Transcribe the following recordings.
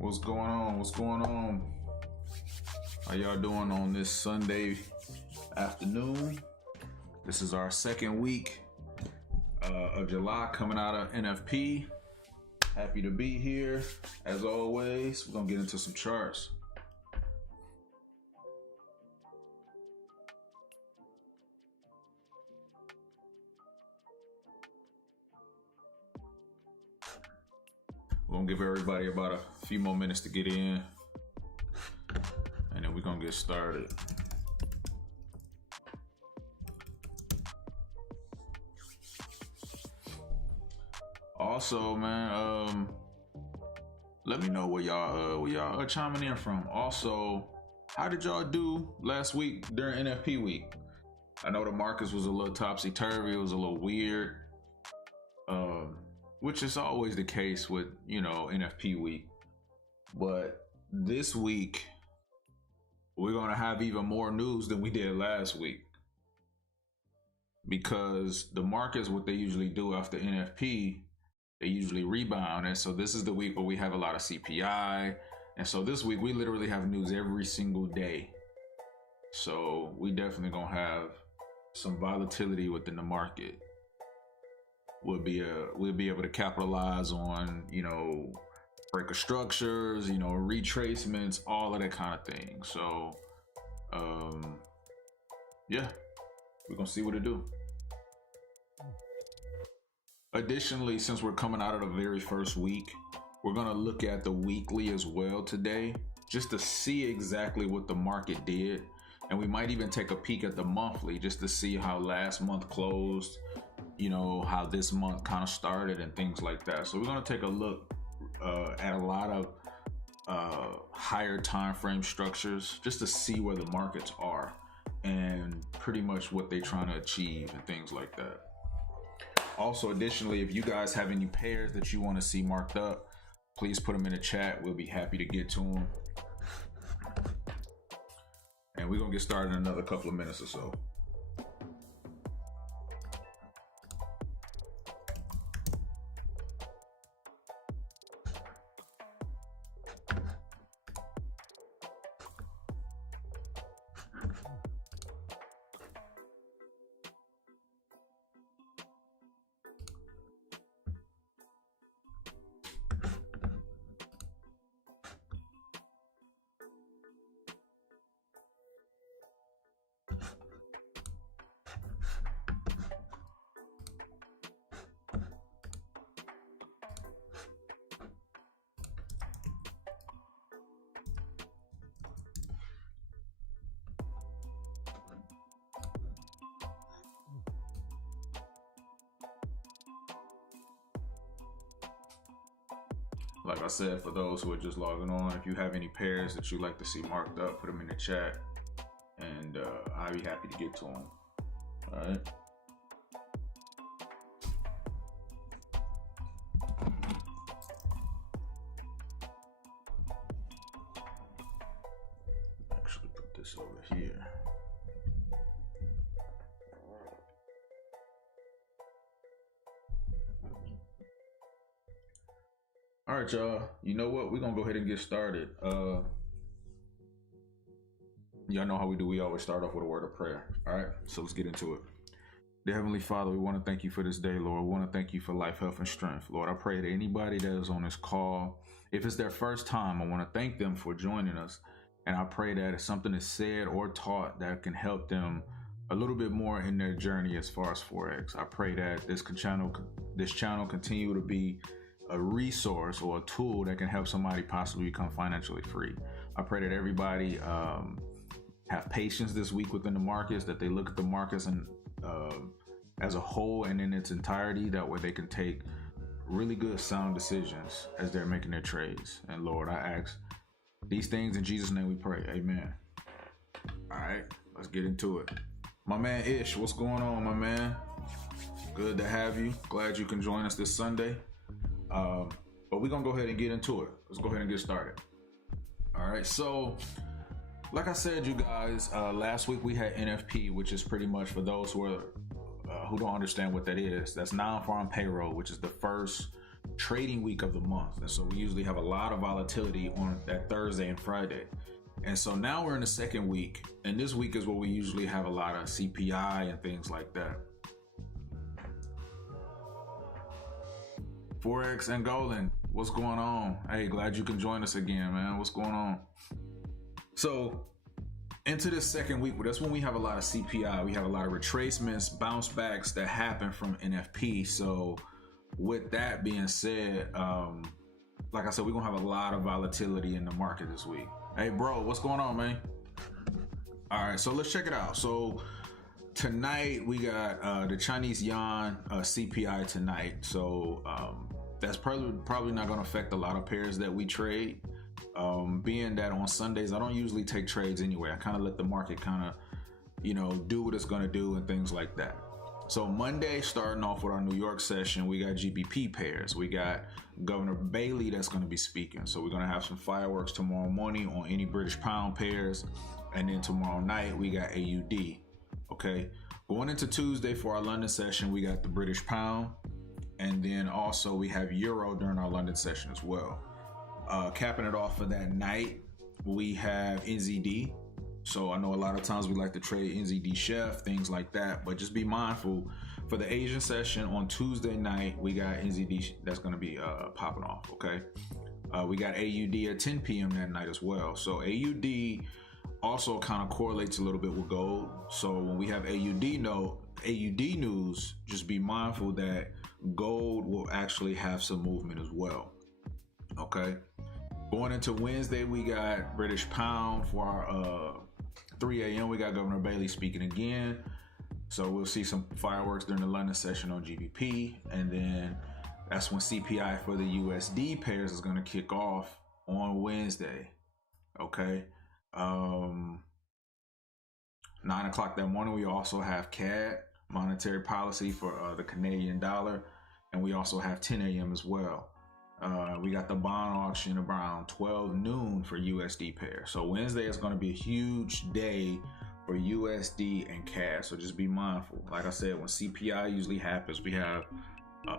What's going on? What's going on? How y'all doing on this Sunday afternoon? This is our second week of July coming out of NFP. Happy to be here. As always, we're gonna get into some charts. We're gonna give everybody about a few more minutes to get in, and then we're gonna get started. Also, man, let me know where y'all chiming in from. Also, how did y'all do last week during NFP week? I know the markets was a little topsy-turvy, it was a little weird. Which is always the case with, NFP week. But this week, we're going to have even more news than we did last week. Because the markets, what they usually do after NFP, they usually rebound. And so this is the week where we have a lot of CPI. And so this week, we literally have news every single day. So we definitely going to have some volatility within the market. We'll be able to capitalize on, breaker structures, retracements, all of that kind of thing. So, yeah, we're going to see what it do. Additionally, since we're coming out of the very first week, we're going to look at the weekly as well today, just to see exactly what the market did. And we might even take a peek at the monthly just to see how last month closed, how this month kind of started and things like that. So we're going to take a look at a lot of higher time frame structures just to see where the markets are and pretty much what they're trying to achieve and things like that. Also, additionally, if you guys have any pairs that you want to see marked up, please put them in the chat. We'll be happy to get to them. And we're going to get started in another couple of minutes or so. Like I said, for those who are just logging on, if you have any pairs that you'd like to see marked up, put them in the chat, and I'll be happy to get to them. All right. Actually, put this over here. All right, y'all. You know what? We're going to go ahead and get started. Y'all know how we do. We always start off with a word of prayer. All right, so let's get into it. Dear Heavenly Father, we want to thank you for this day, Lord. We want to thank you for life, health, and strength. Lord, I pray that anybody that is on this call, if it's their first time, I want to thank them for joining us. And I pray that if something is said or taught that can help them a little bit more in their journey as far as Forex. I pray that this channel continue to be a resource or a tool that can help somebody possibly become financially free. I pray that everybody have patience this week within the markets, that they look at the markets and as a whole and in its entirety, that way they can take really good sound decisions as they're making their trades. And Lord, I ask these things in Jesus' name we pray, amen. All right, let's get into it. My man Ish, what's going on, my man? Good to have you. Glad you can join us this Sunday. But we're gonna go ahead and get into it. Let's go ahead and get started. All right, so like I said, you guys, last week we had NFP, which is pretty much, for those who don't understand what that is, that's non-farm payroll, which is the first trading week of the month. And so we usually have a lot of volatility on that Thursday and Friday. And so now we're in the second week, and this week is where we usually have a lot of CPI and things like that. Forex and Golan, what's going on? Hey, glad you can join us again, man. What's going on? So into this second week, that's when we have a lot of CPI. We have a lot of retracements, bounce backs that happen from NFP. So with that being said, like I said, we're gonna have a lot of volatility in the market this week. Hey bro, what's going on, man? All right, so let's check it out. So tonight we got the Chinese yuan CPI tonight. So that's probably not gonna affect a lot of pairs that we trade. Being that on Sundays, I don't usually take trades anyway. I kind of let the market kind of, do what it's gonna do and things like that. So Monday, starting off with our New York session, we got GBP pairs. We got Governor Bailey that's going to be speaking. So we're going to have some fireworks tomorrow morning on any British pound pairs. And then tomorrow night, we got AUD. Okay. Going into Tuesday for our London session, we got the British pound. And then also we have Euro during our London session as well. Capping it off for that night, we have NZD. So I know a lot of times we like to trade NZD Chef, things like that, but just be mindful for the Asian session on Tuesday night, we got NZD that's going to be popping off. Okay. We got AUD at 10 p.m. that night as well. So AUD also kind of correlates a little bit with gold. So when we have AUD news, just be mindful that gold will actually have some movement as well. Okay. Going into Wednesday, we got British pound for our 3 a.m. we got Governor Bailey speaking again. So we'll see some fireworks during the London session on GBP. And then that's when CPI for the USD pairs is going to kick off on Wednesday. Okay. 9 o'clock that morning, we also have CAD, monetary policy for the Canadian dollar. And we also have 10 a.m. as well. We got the bond auction around 12 noon for USD pair. So Wednesday is going to be a huge day for USD and CAD. So just be mindful. Like I said, when CPI usually happens, we have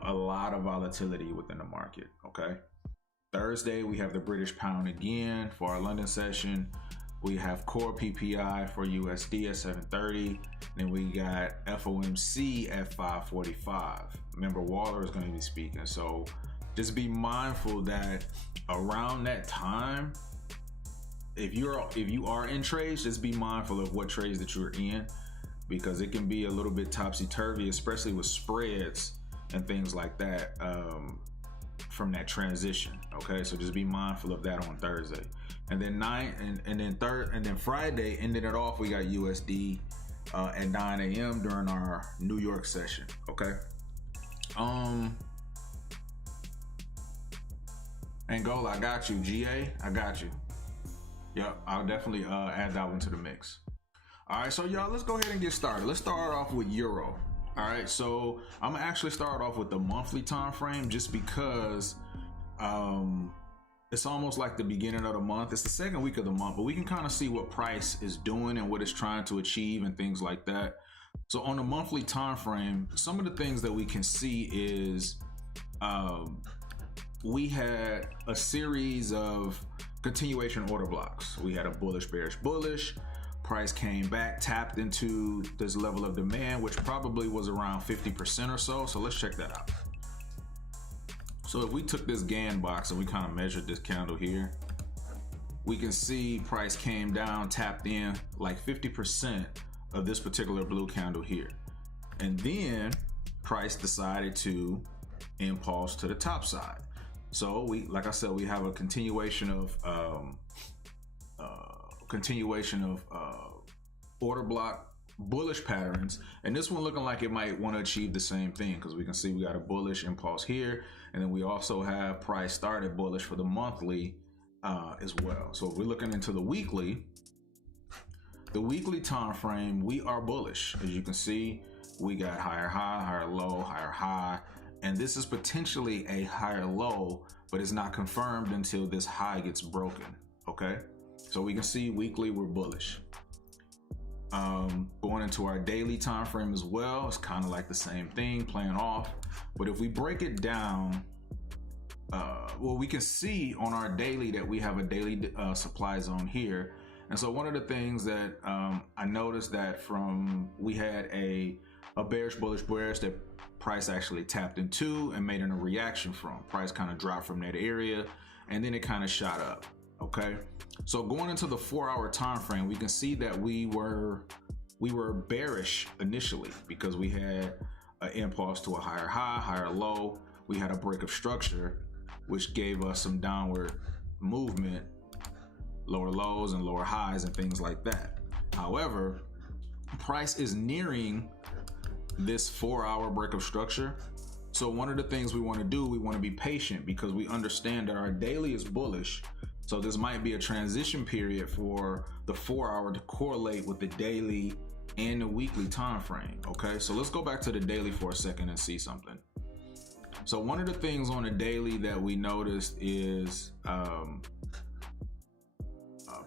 a lot of volatility within the market. Okay. Thursday, we have the British pound again for our London session. We have core PPI for USD at 7:30. Then we got FOMC at 5:45. Remember, Waller is going to be speaking. So just be mindful that around that time, if you are in trades, just be mindful of what trades that you're in, because it can be a little bit topsy-turvy, especially with spreads and things like that from that transition. Okay, so just be mindful of that on Thursday. And then then Friday, ending it off, we got USD at 9 a.m. during our New York session. Okay. Angola, I got you. GA, I got you. Yep, I'll definitely add that one to the mix. All right, so y'all, let's go ahead and get started. Let's start off with Euro. All right, so I'm gonna actually start off with the monthly time frame, just because it's almost like the beginning of the month. It's the second week of the month, but we can kind of see what price is doing and what it's trying to achieve and things like that. So on the monthly time frame, some of the things that we can see is we had a series of continuation order blocks. We had a bullish, bearish, bullish. Price came back, tapped into this level of demand, which probably was around 50% or so. So let's check that out. So if we took this Gann box and we kind of measured this candle here, we can see price came down, tapped in like 50% of this particular blue candle here. And then price decided to impulse to the top side. So like I said, we have a continuation of order block bullish patterns, and this one looking like it might want to achieve the same thing, because we can see we got a bullish impulse here, and then we also have price started bullish for the monthly as well. So if we're looking into the weekly time frame, we are bullish. As you can see, we got higher high, higher low, higher high. And this is potentially a higher low, but it's not confirmed until this high gets broken. Okay, so we can see weekly we're bullish. Going into our daily time frame as well, it's kind of like the same thing playing off. But if we break it down well, we can see on our daily that we have a daily supply zone here. And so one of the things that I noticed that we had a bearish, bullish, bearish that price actually tapped into and made a reaction from. Price kind of dropped from that area and then it kind of shot up. Okay, so going into the 4-hour time frame, we can see that we were bearish initially because we had an impulse to a higher high, higher low. We had a break of structure, which gave us some downward movement, lower lows and lower highs and things like that. However, price is nearing this 4-hour break of structure. So one of the things we want to do, we want to be patient because we understand that our daily is bullish. So this might be a transition period for the 4-hour to correlate with the daily and the weekly time frame. Okay, so let's go back to the daily for a second and see something. So one of the things on the daily that we noticed is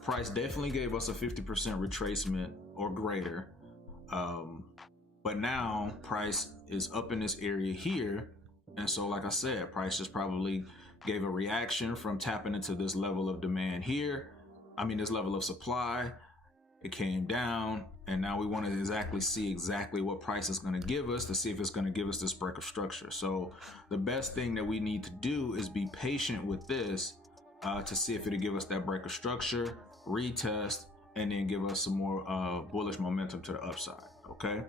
price definitely gave us a 50% retracement or greater. But now price is up in this area here. And so like I said, price just probably gave a reaction from tapping into this level of demand here. I mean, this level of supply, it came down and now we want to see exactly what price is going to give us to see if it's going to give us this break of structure. So the best thing that we need to do is be patient with this to see if it'll give us that break of structure, retest, and then give us some more bullish momentum to the upside. Okay,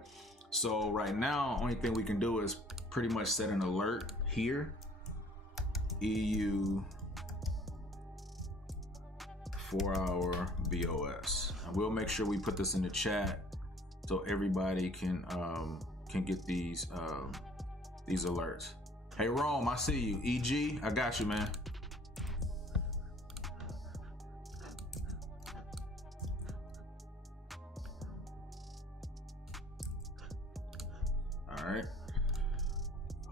so right now only thing we can do is pretty much set an alert here. EU 4-hour BOS. And we'll make sure we put this in the chat so everybody can get these alerts. Hey Rome, I see you. EG, I got you, man.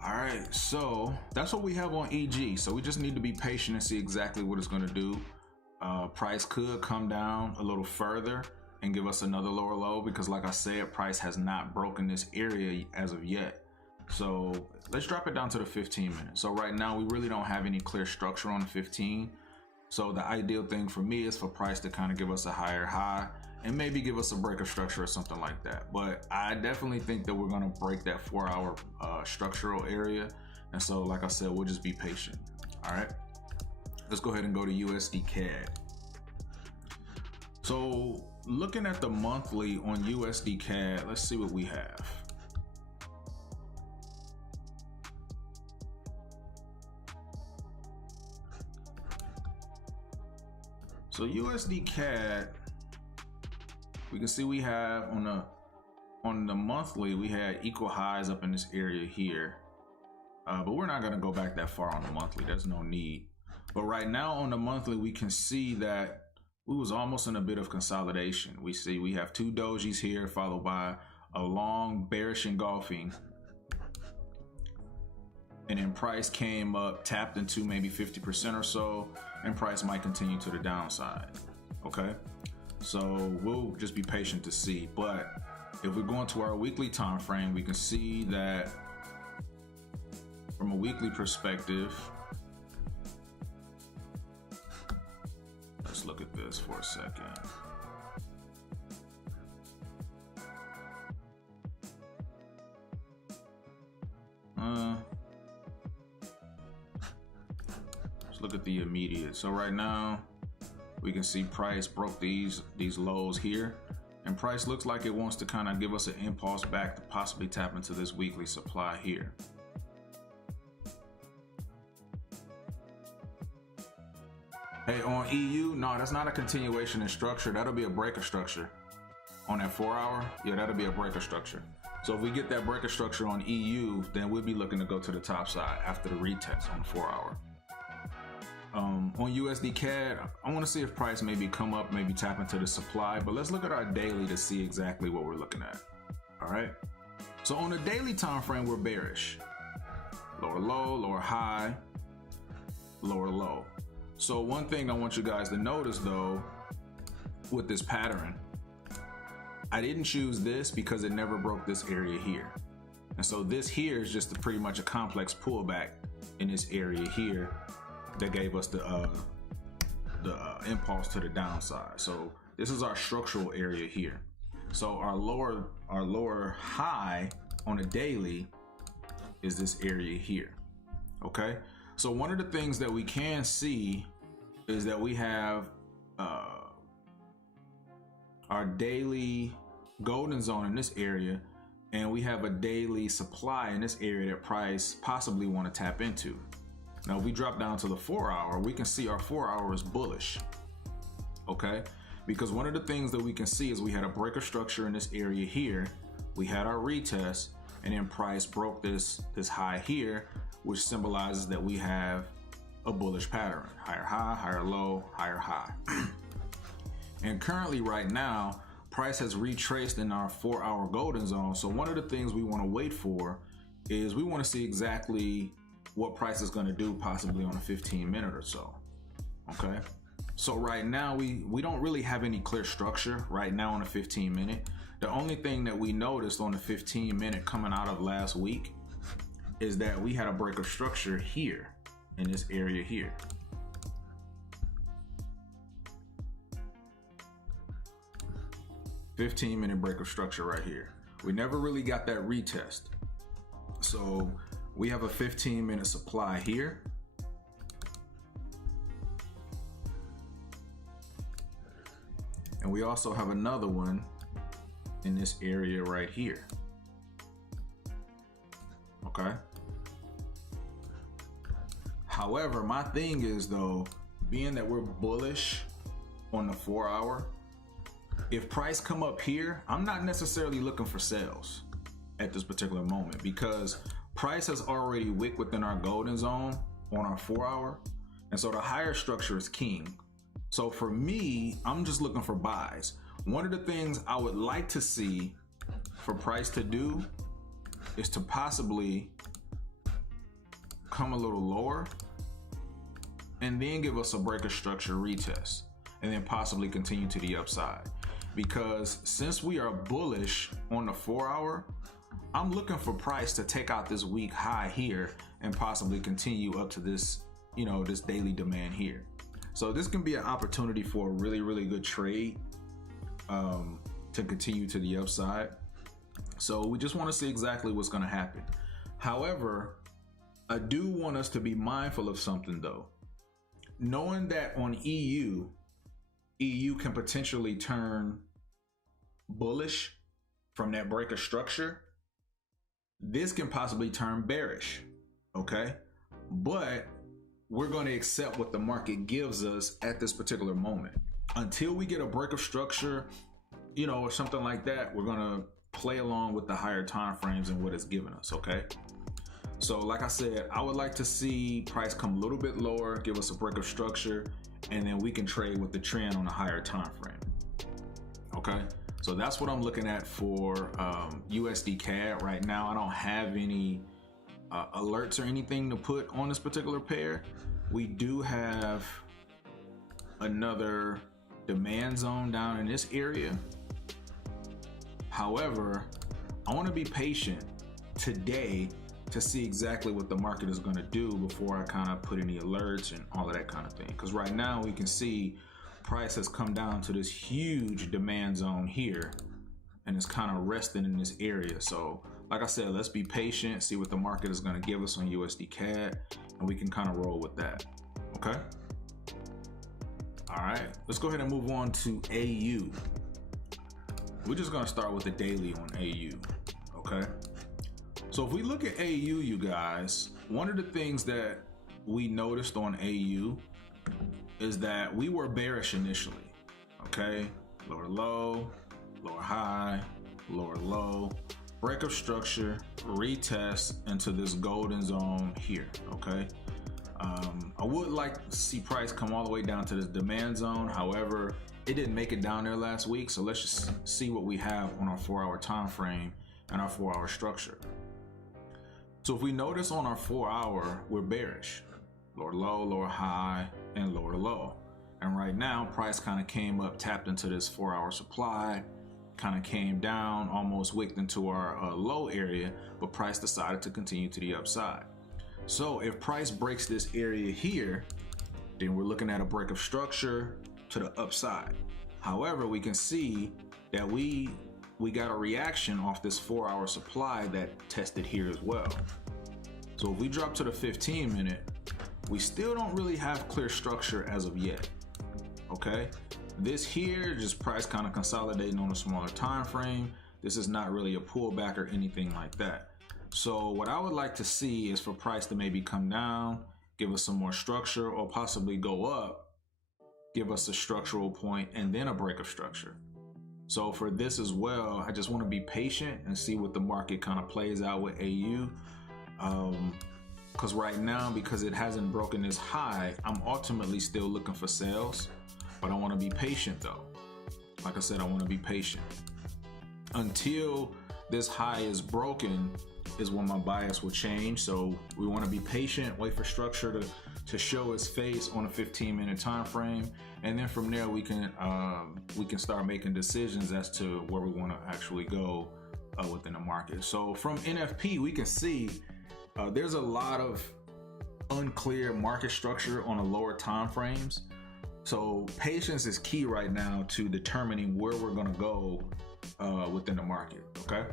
All right, so that's what we have on EG. So we just need to be patient and see exactly what it's going to do. Price could come down a little further and give us another lower low because like I said, price has not broken this area as of yet. So let's drop it down to the 15 minutes. So right now we really don't have any clear structure on the 15. So the ideal thing for me is for price to kind of give us a higher high and maybe give us a break of structure or something like that. But I definitely think that we're going to break that 4-hour structural area. And so, like I said, we'll just be patient. All right, let's go ahead and go to USD CAD. So looking at the monthly on USD CAD, let's see what we have. So USD CAD, we can see we have on the monthly, we had equal highs up in this area here. But we're not going to go back that far on the monthly. There's no need. But right now on the monthly, we can see that we was almost in a bit of consolidation. We see we have two dojis here followed by a long bearish engulfing. And then price came up, tapped into maybe 50% or so, and price might continue to the downside. Okay, so we'll just be patient to see. But if we go into our weekly time frame, we can see that from a weekly perspective, let's look at this for a second. Let's look at the immediate. So right now we can see price broke these lows here, and price looks like it wants to kind of give us an impulse back to possibly tap into this weekly supply here. Hey, on EU, no, that's not a continuation in structure. That'll be a break of structure. On that 4-hour, yeah, that'll be a break of structure. So if we get that break of structure on EU, then we'll be looking to go to the top side after the retest on the 4-hour. On USD CAD, I want to see if price maybe come up, maybe tap into the supply, but let's look at our daily to see exactly what we're looking at. All right. So on the daily time frame, we're bearish. Lower low, lower high, lower low. So one thing I want you guys to notice though, with this pattern, I didn't choose this because it never broke this area here. And so this here is just pretty much a complex pullback in this area here that gave us the impulse to the downside. So this is our structural area here. So our lower high on a daily is this area here. Okay, so one of the things that we can see is that we have our daily golden zone in this area, and we have a daily supply in this area that price possibly want to tap into. Now, if we drop down to the 4-hour, we can see our 4-hour is bullish. Okay, because one of the things that we can see is we had a breaker structure in this area here. We had our retest, and then price broke this high here, which symbolizes that we have a bullish pattern: higher high, higher low, higher high. And currently right now, price has retraced in our 4-hour golden zone. So one of the things we want to wait for is we want to see exactly what price is going to do, possibly on a 15-minute or so. Okay, so right now we don't really have any clear structure right now on a 15-minute. The only thing that we noticed on the 15-minute coming out of last week is that we had a break of structure here in this area here. $15-minute break of structure right here. We never really got that retest. So we have a 15-minute supply here. And we also have another one in this area right here. Okay. However, my thing is though, being that we're bullish on the 4-hour, if price come up here, I'm not necessarily looking for sales at this particular moment, because price has already wicked within our golden zone on our 4-hour. And so the higher structure is king. So for me, I'm just looking for buys. One of the things I would like to see for price to do is to possibly come a little lower and then give us a breaker structure retest, and then possibly continue to the upside. Because since we are bullish on the 4-hour, I'm looking for price to take out this weak high here and possibly continue up to this, this daily demand here. So this can be an opportunity for a really, really good trade to continue to the upside. So we just want to see exactly what's going to happen. However, I do want us to be mindful of something though. Knowing that on EU can potentially turn bullish from that breaker structure, this can possibly turn bearish. Okay, but we're going to accept what the market gives us at this particular moment. Until we get a break of structure, or something like that, we're going to play along with the higher time frames and what it's given us. Okay, so like I said, I would like to see price come a little bit lower, give us a break of structure, and then we can trade with the trend on a higher time frame. Okay, so that's what I'm looking at for USD CAD right now. I don't have any alerts or anything to put on this particular pair. We do have another demand zone down in this area. However, I want to be patient today to see exactly what the market is going to do before I kind of put any alerts and all of that kind of thing. Because right now we can see price has come down to this huge demand zone here, and it's kind of resting in this area. So like I said, let's be patient, see what the market is going to give us on USD CAD, and we can kind of roll with that. Okay. All right, let's go ahead and move on to AU. We're just going to start with the daily on AU. Okay. So if we look at AU, you guys, one of the things that we noticed on AU is that we were bearish initially. Okay, lower low, lower high, lower low, break of structure, retest into this golden zone here. Okay, I would like to see price come all the way down to this demand zone. However, it didn't make it down there last week. So let's just see what we have on our 4-hour time frame and our 4-hour structure. So if we notice on our 4-hour, we're bearish, lower low, lower high, and lower low. And right now, price kind of came up, tapped into this 4-hour supply, kind of came down, almost wicked into our low area, but price decided to continue to the upside. So if price breaks this area here, then we're looking at a break of structure to the upside. However, we can see that we got a reaction off this 4-hour supply that tested here as well. So if we drop to the 15-minute, we still don't really have clear structure as of yet. Okay, this here just price kind of consolidating on a smaller time frame. This is not really a pullback or anything like that. So what I would like to see is for price to maybe come down, give us some more structure, or possibly go up, give us a structural point and then a break of structure. So for this as well, I just want to be patient and see what the market kind of plays out with AU. Because right now, because it hasn't broken this high, I'm ultimately still looking for sales, but I want to be patient though. Like I said, I want to be patient until this high is broken is when my bias will change. So we want to be patient, wait for structure to show its face on a 15-minute time frame, and then from there we can start making decisions as to where we want to actually go within the market. So from NFP, we can see there's a lot of unclear market structure on the lower time frames. So patience is key right now to determining where we're going to go within the market. Okay,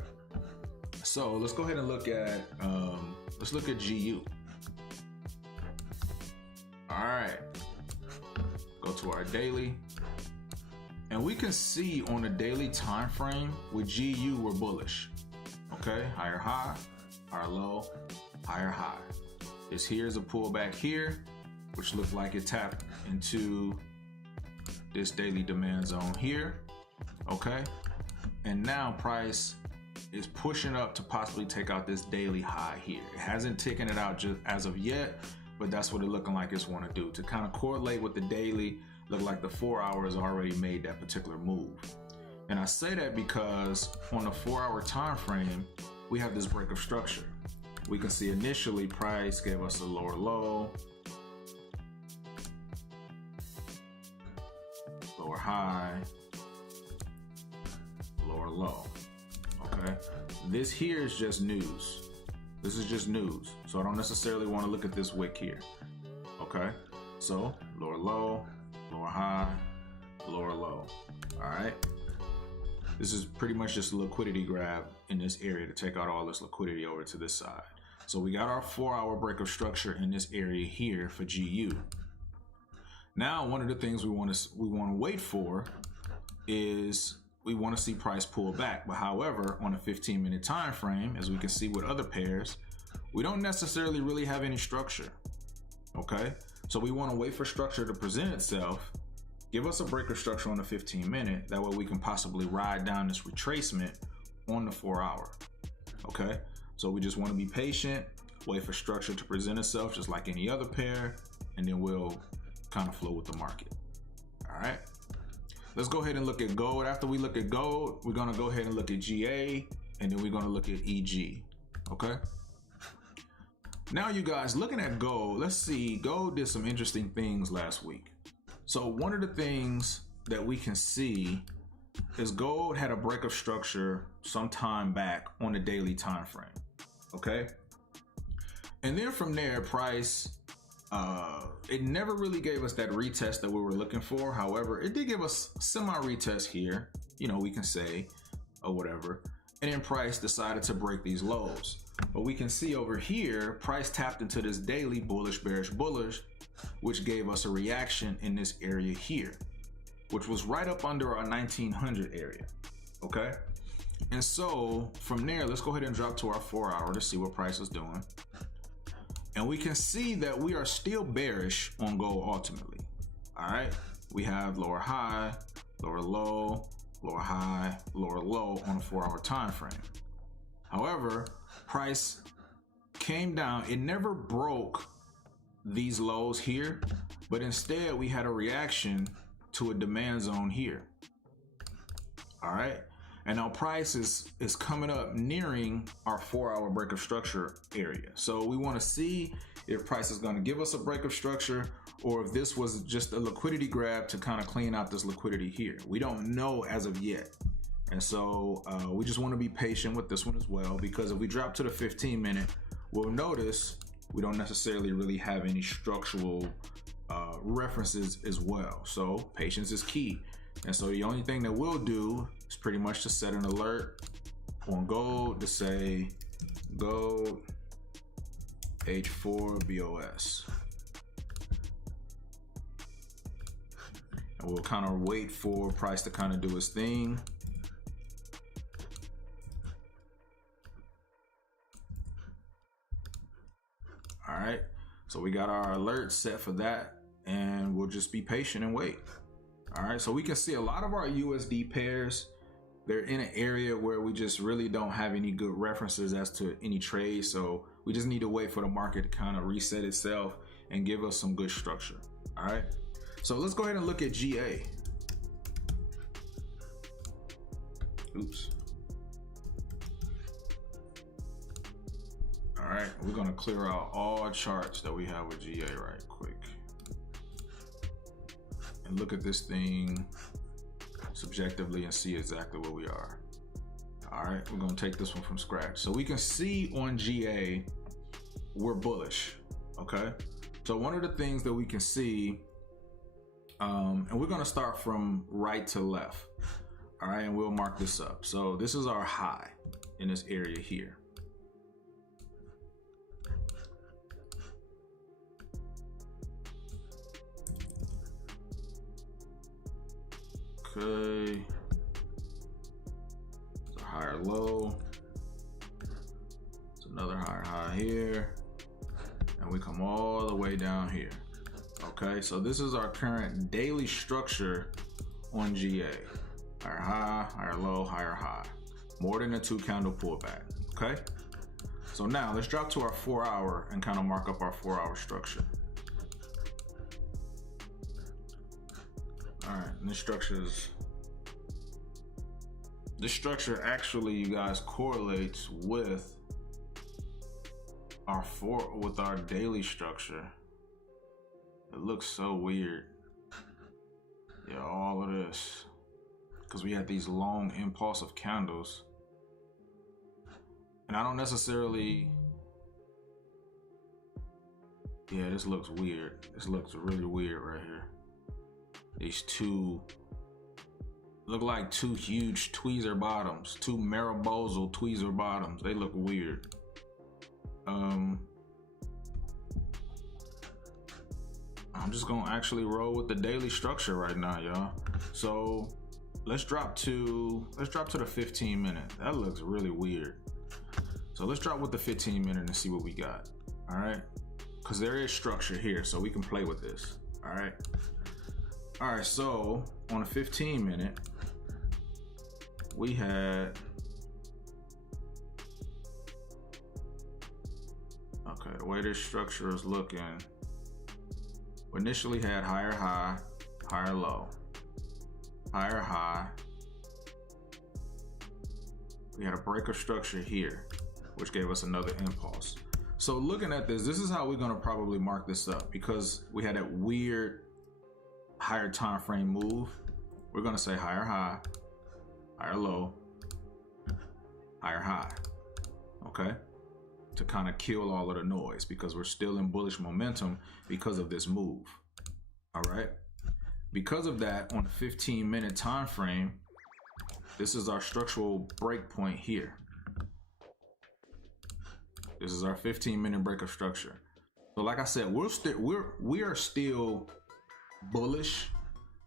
so let's go ahead and look at GU. All right, go to our daily, and we can see on the daily time frame with GU we're bullish. Okay, higher high, higher low, higher high. This here is a pullback here, which looked like it tapped into this daily demand zone here. Okay, and now price is pushing up to possibly take out this daily high here. It hasn't taken it out just as of yet, but that's what it's looking like it's want to do. To kind of correlate with the daily, look like the 4 hours already made that particular move. And I say that because on the 4-hour time frame, we have this break of structure. We can see initially price gave us a lower low, lower high, lower low. Okay, this here is just news. This is just news. So I don't necessarily want to look at this wick here. Okay, so lower low, lower high, lower low. All right, this is pretty much just a liquidity grab in this area to take out all this liquidity over to this side. So we got our 4-hour break of structure in this area here for GU. Now, one of the things we want to wait for is we want to see price pull back. But however, on a 15-minute time frame, as we can see with other pairs, we don't necessarily really have any structure. Okay, so we want to wait for structure to present itself, give us a break of structure on the 15-minute. That way we can possibly ride down this retracement on the 4-hour. Okay, so we just want to be patient, wait for structure to present itself just like any other pair, and then we'll kind of flow with the market. All right, let's go ahead and look at gold. After we look at gold, we're going to go ahead and look at GA, and then we're going to look at EG. Okay, now you guys, looking at gold, let's see, gold did some interesting things last week. So one of the things that we can see is gold had a break of structure some time back on the daily time frame. Okay, and then from there price it never really gave us that retest that we were looking for. However, it did give us semi retest here, you know, we can say, or whatever, and then price decided to break these lows. But we can see over here price tapped into this daily bullish, which gave us a reaction in this area here, which was right up under our 1900 area. Okay, and so from there, let's go ahead and drop to our 4-hour to see what price is doing. And we can see that we are still bearish on gold ultimately. All right, we have lower high, lower low, lower high, lower low on a 4-hour time frame. However, price came down. It never broke these lows here, but instead we had a reaction to a demand zone here. All right, and now price is coming up nearing our 4-hour break of structure area. So we want to see if price is going to give us a break of structure, or if this was just a liquidity grab to kind of clean out this liquidity here. We don't know as of yet. And so we just want to be patient with this one as well, because if we drop to the 15-minute, we'll notice we don't necessarily really have any structural references as well. So patience is key. And so the only thing that we'll do is pretty much to set an alert on gold to say gold H4 BOS. And we'll kind of wait for price to kind of do its thing. All right, so we got our alert set for that, and we'll just be patient and wait. All right, so we can see a lot of our USD pairs, they're in an area where we just really don't have any good references as to any trade. So we just need to wait for the market to kind of reset itself and give us some good structure. All right, so let's go ahead and look at GA. Oops. All right, we're gonna clear out all charts that we have with GA right quick and look at this thing subjectively and see exactly where we are. All right, we're gonna take this one from scratch. So we can see on GA, we're bullish, okay? So one of the things that we can see, and we're gonna start from right to left, all right, and we'll mark this up. So this is our high in this area here. Okay, it's a higher low, it's another higher high here, and we come all the way down here. Okay, so this is our current daily structure on GA. Higher high, higher low, higher high. More than a 2 candle pullback, okay? So now let's drop to our 4 hour and kind of mark up our 4 hour structure. All right, and this structure actually, you guys, correlates with our daily structure. It looks so weird. Yeah, all of this, because we had these long impulsive candles, and I don't necessarily. Yeah, this looks weird. This looks really weird right here. These two look like two huge tweezer bottoms, two marabozal tweezer bottoms. They look weird. I'm just gonna actually roll with the daily structure right now, y'all. So let's drop to the 15 minute. That looks really weird. So let's drop with the 15 minute and see what we got. All right, because there is structure here, so we can play with this. All right. All right, so on a 15 minute, we had, okay, the way this structure is looking, we initially had higher high, higher low, higher high. We had a breaker structure here, which gave us another impulse. So looking at this is how we're gonna probably mark this up, because we had that weird higher time frame move. We're gonna say higher high, higher low, higher high, okay, to kind of kill all of the noise, because we're still in bullish momentum because of this move. All right, because of that, on a 15-minute time frame, this is our structural break point here. This is our 15-minute break of structure. So like I said, we are still bullish,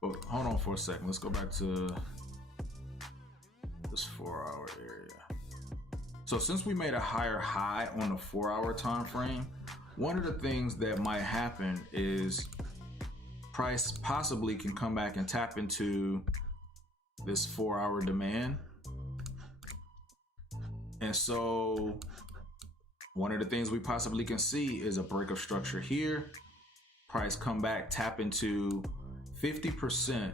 but hold on for a second. Let's go back to this 4 hour area. So since we made a higher high on the 4 hour time frame, one of the things that might happen is price possibly can come back and tap into this 4 hour demand. And so one of the things we possibly can see is a break of structure here. Price come back, tap into 50%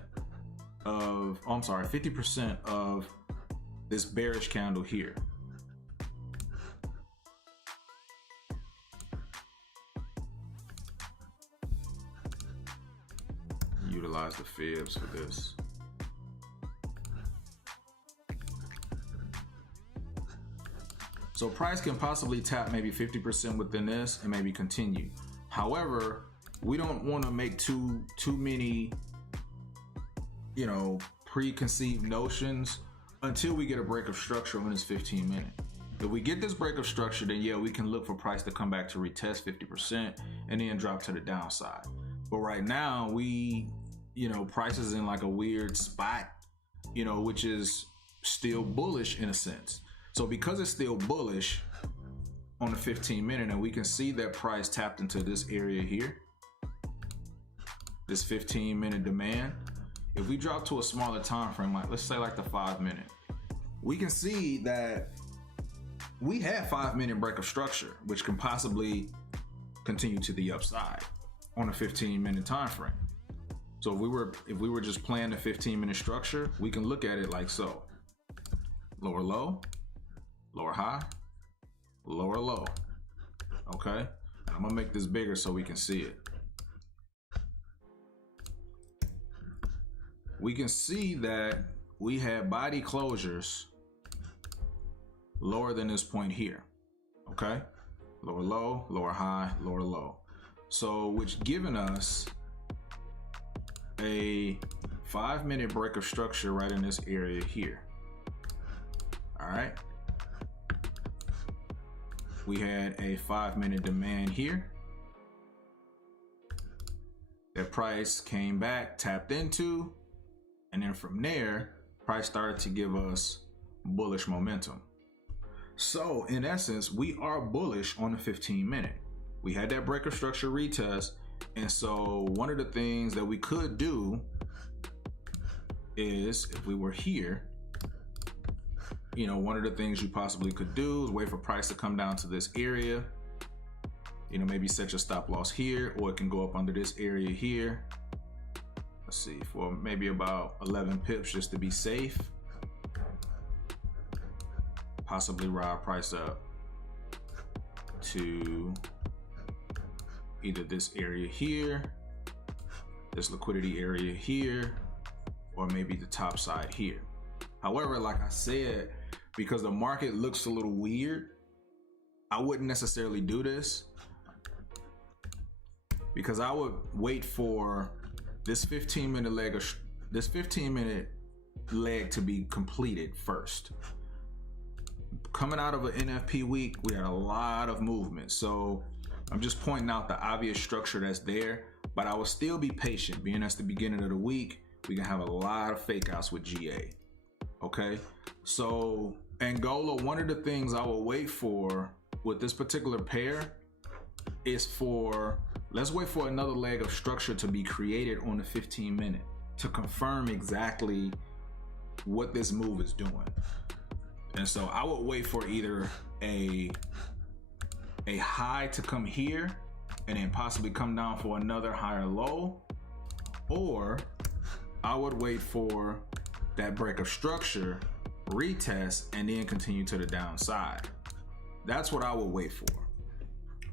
of, 50% of this bearish candle here. Utilize the fibs for this. So price can possibly tap maybe 50% within this and maybe continue. However, we don't want to make too many, you know, preconceived notions until we get a break of structure on this 15-minute. If we get this break of structure, then yeah, we can look for price to come back to retest 50% and then drop to the downside. But right now, price is in like a weird spot, which is still bullish in a sense. So because it's still bullish on the 15-minute, and we can see that price tapped into this area here, this 15-minute demand. If we drop to a smaller time frame, like let's say like the 5-minute, we can see that we had 5-minute break of structure, which can possibly continue to the upside on a 15-minute time frame. So if we were just playing the 15-minute structure, we can look at it like so: lower low, lower high, lower low. Okay, and I'm gonna make this bigger so we can see it. We can see that we had body closures lower than this point here. Okay, lower low, lower high, lower low. So which giving us a 5-minute break of structure right in this area here. All right, we had a 5-minute demand here that price came back, tapped into, and then from there price started to give us bullish momentum. So in essence, we are bullish on the 15-minute. We had that break of structure retest, and so one of the things that we could do is, if we were here, one of the things you possibly could do is wait for price to come down to this area. Maybe set your stop loss here, or it can go up under this area here. Let's see, for maybe about 11 pips just to be safe. Possibly ride price up to either this area here, this liquidity area here, or maybe the top side here. However, like I said, because the market looks a little weird, I wouldn't necessarily do this, because I would wait for this 15-minute leg to be completed first. Coming out of an NFP week, we had a lot of movement. So I'm just pointing out the obvious structure that's there, but I will still be patient, being that's the beginning of the week. We can have a lot of fake outs with GA. Okay, so Angola, one of the things I will wait for with this particular pair is let's wait for another leg of structure to be created on the 15-minute to confirm exactly what this move is doing. And so I would wait for either a high to come here and then possibly come down for another higher low, or I would wait for that break of structure, retest, and then continue to the downside. That's what I would wait for.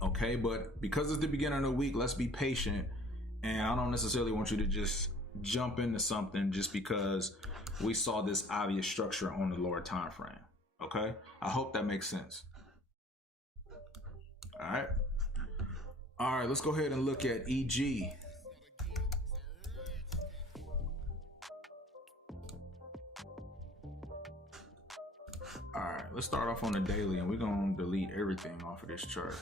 Okay, but because it's the beginning of the week, let's be patient, and I don't necessarily want you to just jump into something just because we saw this obvious structure on the lower time frame. Okay, I hope that makes sense. All right, let's go ahead and look at EG. All right, let's start off on the daily, and we're gonna delete everything off of this chart.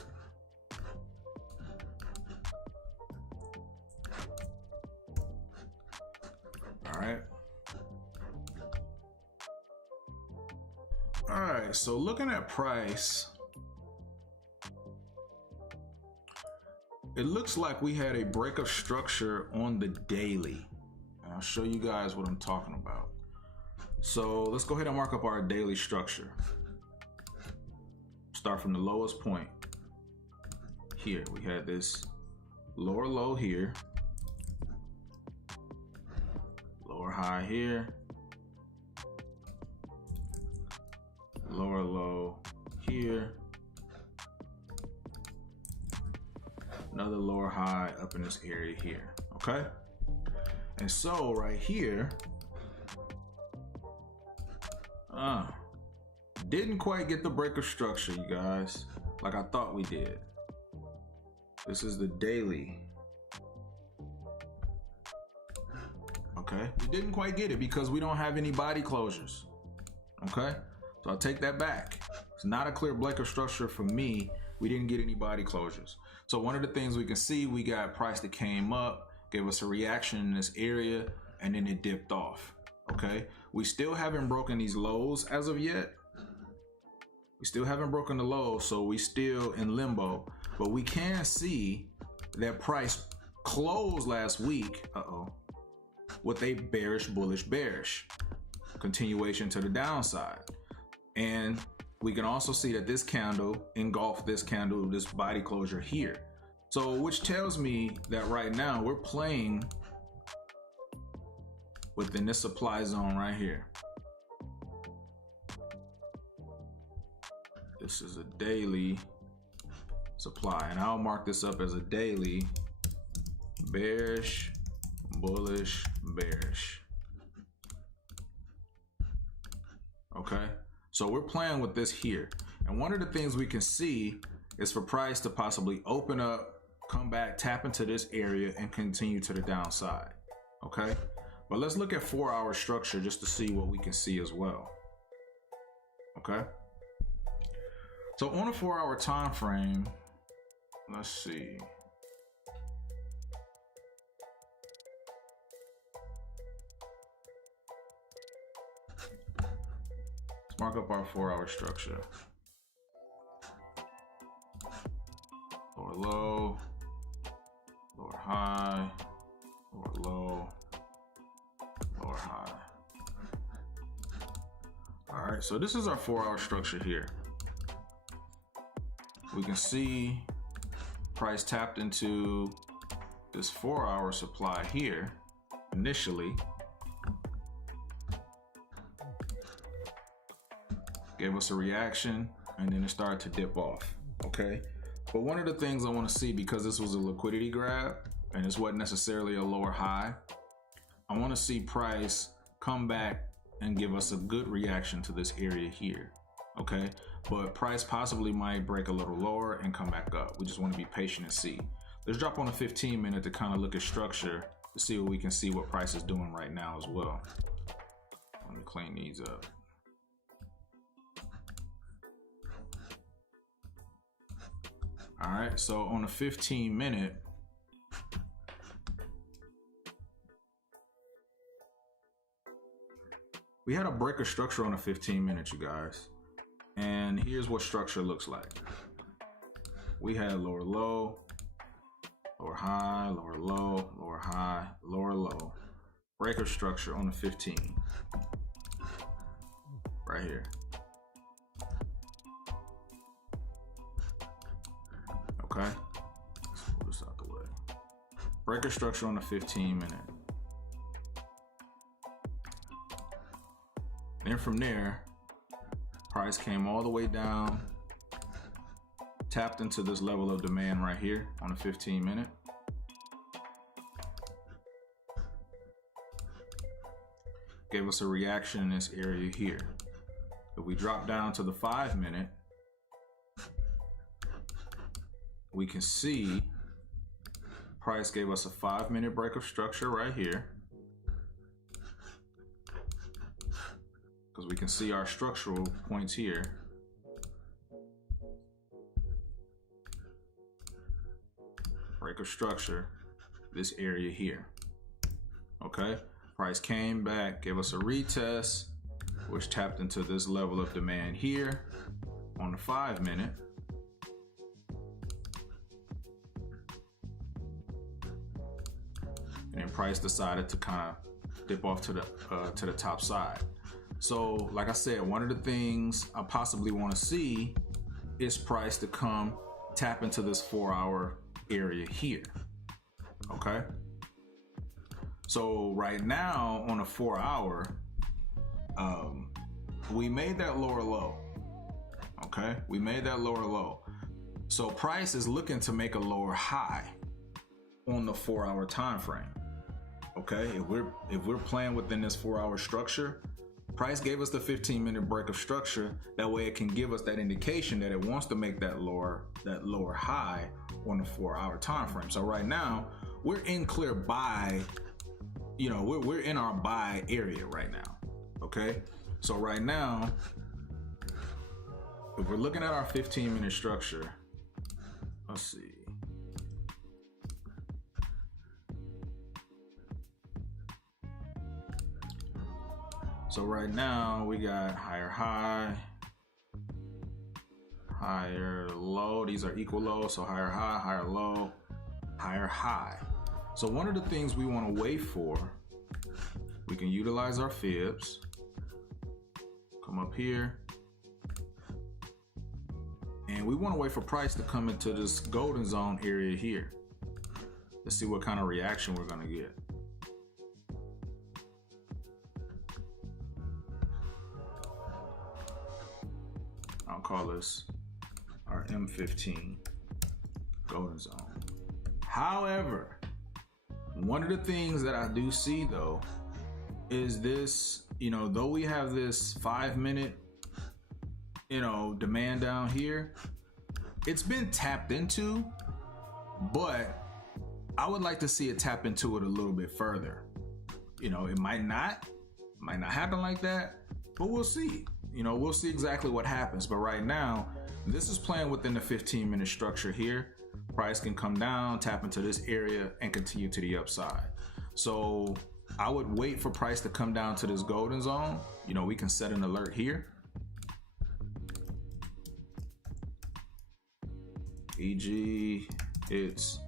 All right, so looking at price, it looks like we had a break of structure on the daily. And I'll show you guys what I'm talking about. So let's go ahead and mark up our daily structure. Start from the lowest point. Here, we had this lower low here, lower high here, lower low here, another lower high up in this area here. Okay, and so right here, Didn't quite get the break of structure, you guys, like I thought we did. This is the daily. Okay, we didn't quite get it because we don't have any body closures. Okay, so I'll take that back. It's not a clear break of structure for me. We didn't get any body closures. So one of the things we can see, we got price that came up, gave us a reaction in this area, and then it dipped off. Okay, we still haven't broken these lows as of yet. We still haven't broken the low, so we still in limbo, but we can see that price closed last week, with a bearish, bullish, bearish continuation to the downside. And we can also see that this candle engulfed this candle, this body closure here. So which tells me that right now we're playing within this supply zone right here. This is a daily supply, and I'll mark this up as a daily bearish, bullish, bearish. Okay, so we're playing with this here, and one of the things we can see is for price to possibly open up, come back, tap into this area, and continue to the downside. Okay, but let's look at 4-hour structure just to see what we can see as well. Okay, so on a 4-hour time frame, let's see. Let's mark up our 4-hour structure. Lower low, lower high, lower low, lower high. All right, so this is our 4-hour structure here. We can see price tapped into this 4-hour supply here initially. Gave us a reaction, and then it started to dip off. Okay, but one of the things I want to see, because this was a liquidity grab and this wasn't necessarily a lower high, I want to see price come back and give us a good reaction to this area here. Okay, but price possibly might break a little lower and come back up. We just want to be patient and see. Let's drop on a 15-minute to kind of look at structure to see what we can see what price is doing right now as well. Let me clean these up. All right, so on a 15-minute, we had a break of structure on a 15-minute, you guys. And here's what structure looks like. We had lower low, lower high, lower low, lower high, lower low. Break of structure on the 15. Right here. Okay, let's move this out the way. Breaker structure on the 15-minute. Then from there, price came all the way down, tapped into this level of demand right here on the 15-minute. Gave us a reaction in this area here. If we drop down to the 5-minute, we can see price gave us a 5-minute break of structure right here, because we can see our structural points here. Break of structure, this area here. Okay, price came back, gave us a retest, which tapped into this level of demand here on the 5-minute. And price decided to kind of dip off to the top side. So like I said, one of the things I possibly want to see is price to come tap into this 4-hour area here. Okay, so right now on a 4-hour, we made that lower low. Okay, we made that lower low. So price is looking to make a lower high on the 4-hour time frame. Okay, if we're playing within this 4-hour structure, Price gave us the 15-minute break of structure. That way it can give us that indication that it wants to make that lower high on the 4-hour time frame. So right now we're in clear buy, you know, we're in our buy area right now. Okay, so right now, if we're looking at our 15-minute structure, let's see. So right now we got higher high, higher low. These are equal lows, so higher high, higher low, higher high. So one of the things we want to wait for, we can utilize our fibs. Come up here. And we want to wait for price to come into this golden zone area here. Let's see what kind of reaction we're going to get. I'll call this our M15 golden zone. However, one of the things that I do see though is this, you know, though we have this 5-minute, you know, demand down here, it's been tapped into, but I would like to see it tap into it a little bit further. You know, it might not happen like that, but we'll see. You know, we'll see exactly what happens. But right now, this is playing within the 15-minute structure here. Price can come down, tap into this area, and continue to the upside. So I would wait for price to come down to this golden zone. You know, we can set an alert here. E.g., it's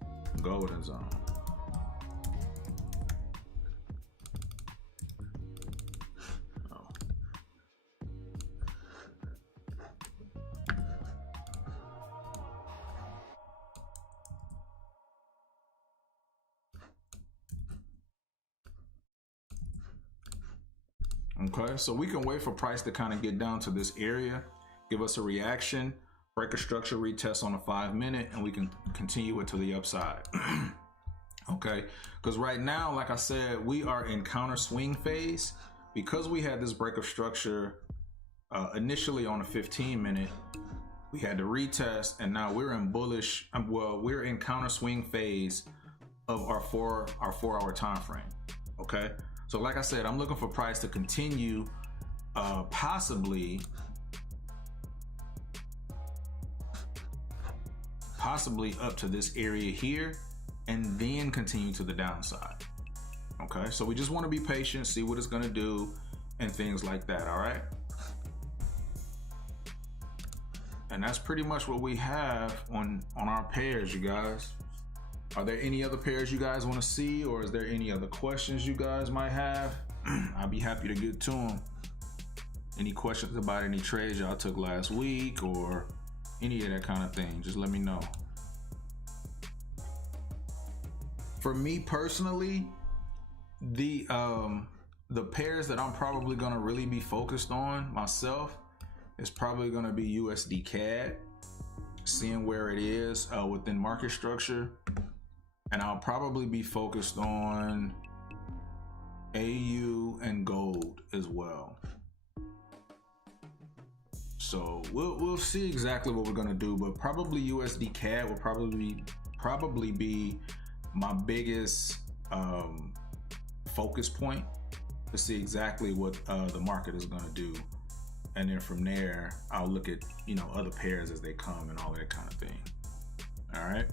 golden zone. Okay, so we can wait for price to kind of get down to this area, give us a reaction, break a structure retest on a 5-minute, and we can continue it to the upside. Okay, because right now, like I said, we are in counter swing phase. Because we had this break of structure initially on a 15-minute, we had to retest, and now we're in bullish, well, we're in counter swing phase of our 4-hour time frame. Okay, so like I said, I'm looking for price to continue possibly up to this area here and then continue to the downside. Okay, so we just want to be patient, see what it's going to do and things like that. All right, and that's pretty much what we have on our pairs, you guys. Are there any other pairs you guys want to see, or is there any other questions you guys might have? I'll be happy to get to them. Any questions about any trades y'all took last week or any of that kind of thing, just let me know. For me personally, the pairs that I'm probably going to really be focused on myself is probably going to be USD CAD, seeing where it is within market structure. And I'll probably be focused on AU and gold as well. So we'll see exactly what we're gonna do, but probably USD CAD will probably be my biggest focus point to see exactly what the market is gonna do. And then from there, I'll look at, you know, other pairs as they come and all that kind of thing. All right.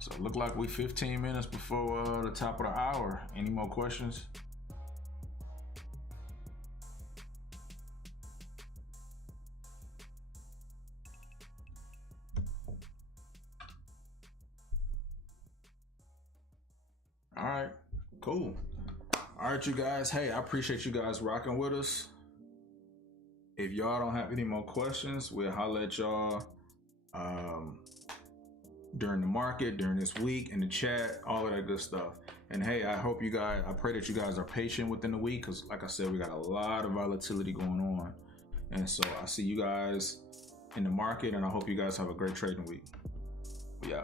So it looked like we 15 minutes before the top of the hour. Any more questions? All right, cool. All right, you guys. Hey, I appreciate you guys rocking with us. If y'all don't have any more questions, we'll holler at y'all during the market, during this week, in the chat, all of that good stuff. And hey, I pray that you guys are patient within the week, because like I said, we got a lot of volatility going on. And so I see you guys in the market, and I hope you guys have a great trading week. Yeah.